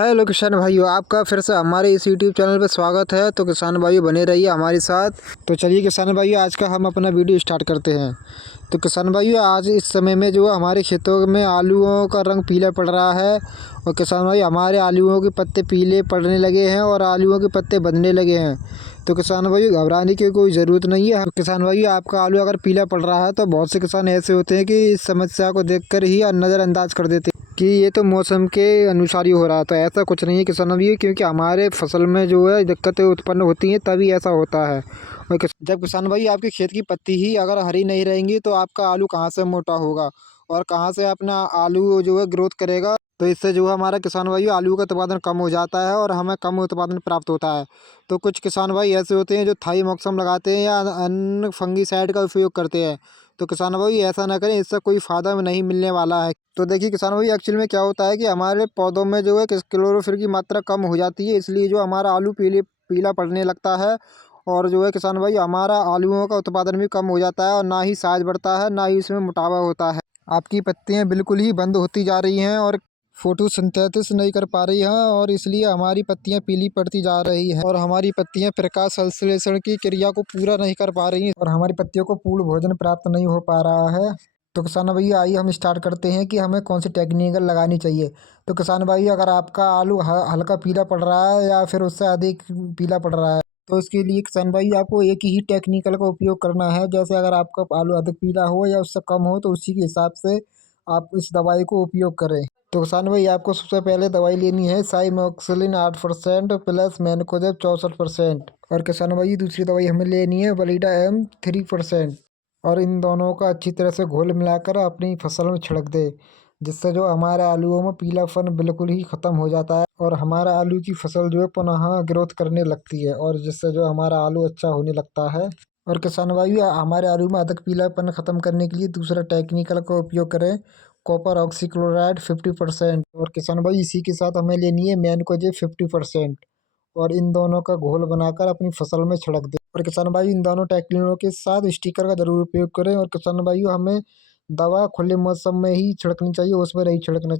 Hello किसान भाइयों, आपका फिर से हमारे इस यूट्यूब चैनल पे स्वागत है। तो किसान भाइयों बने रहिए हमारे साथ। तो चलिए किसान भाइयों, आज का हम अपना वीडियो स्टार्ट करते हैं। तो किसान भाइयों, आज इस समय में जो है हमारे खेतों में आलूओं का रंग पीला पड़ रहा है। और किसान भाई, हमारे आलूओं के पत्ते पीले पड़ने लगे हैं और आलूओं के पत्ते बंधने लगे हैं। तो किसान भाइयों, घबराने की कोई ज़रूरत नहीं है। किसान भाइयों, आपका आलू अगर पीला पड़ रहा है तो बहुत से किसान ऐसे होते हैं कि इस समस्या को देखकर ही नज़रअंदाज कर देते हैं कि ये तो मौसम के अनुसार ही हो रहा था। ऐसा कुछ नहीं है किसान भाई, क्योंकि हमारे फसल में जो है दिक्कतें उत्पन्न होती हैं तभी ऐसा होता है। और जब किसान भाई आपके खेत की पत्ती ही अगर हरी नहीं रहेंगी तो आपका आलू कहाँ से मोटा होगा और कहाँ से अपना आलू जो है ग्रोथ करेगा। तो इससे जो है हमारा किसान भाई आलू का उत्पादन कम हो जाता है और हमें कम उत्पादन प्राप्त होता है। तो कुछ किसान भाई ऐसे होते हैं जो थाई मॉक्सम लगाते हैं या अन्य फंगीसाइड का उपयोग करते हैं। तो किसान भाई ऐसा ना करें, इससे कोई फ़ायदा नहीं मिलने वाला है। तो देखिए किसान भाई, एक्चुअल में क्या होता है कि हमारे पौधों में जो है क्लोरोफिल की मात्रा कम हो जाती है, इसलिए जो हमारा आलू पीला पड़ने लगता है। और जो है किसान भाई, हमारा आलूओं का उत्पादन भी कम हो जाता है और ना ही साइज बढ़ता है, ना ही इसमें मोटापा होता है। आपकी पत्तियां बिल्कुल ही बंद होती जा रही हैं और फोटोसिंथेसिस नहीं कर पा रही हैं और इसलिए हमारी पत्तियां पीली पड़ती जा रही हैं और हमारी पत्तियां प्रकाश संश्लेषण की क्रिया को पूरा नहीं कर पा रही हैं और हमारी पत्तियों को पूर्ण भोजन प्राप्त नहीं हो पा रहा है। तो किसान भाई, आइए हम स्टार्ट करते हैं कि हमें कौन सी टेक्निकल लगानी चाहिए। तो किसान भाई, अगर आपका आलू हल्का पीला पड़ रहा है या फिर उससे अधिक पीला पड़ रहा है तो इसके लिए किसान भाई आपको एक ही टेक्निकल का उपयोग करना है। जैसे अगर आपका आलू अधिक पीला हो या उससे कम हो तो उसी के हिसाब से आप इस दवाई को उपयोग करें। तो किसान भाई, आपको सबसे पहले दवाई लेनी है साइमोक्सिलिन 8% प्लस मैनकोजेब 64%। और किसान भाई, दूसरी दवाई हमें लेनी है वलीडा M 3%। और इन दोनों का अच्छी तरह से घोल मिलाकर अपनी फसल में छिड़क दे, जिससे जो हमारे आलूओं में पीलापन बिल्कुल ही ख़त्म हो जाता है और हमारा आलू की फसल जो है पुनः ग्रोथ करने लगती है और जिससे जो हमारा आलू अच्छा होने लगता है। और किसान भाई, हमारे आलू में अधिक पीलापन ख़त्म करने के लिए दूसरा टेक्निकल का उपयोग करें, कॉपर ऑक्सीक्लोराइड 50%। और किसान भाई, इसी के साथ हमें लेनी है मैनकोजेब 50%। और इन दोनों का घोल बनाकर अपनी फसल में छिड़क दें। और किसान भाई, इन दोनों टेक्निकों के साथ स्टिकर का जरूर उपयोग करें। और किसान भाइयों, हमें दवा खुले मौसम में ही छिड़कनी चाहिए, उसमें नहीं छिड़कना चाहिए।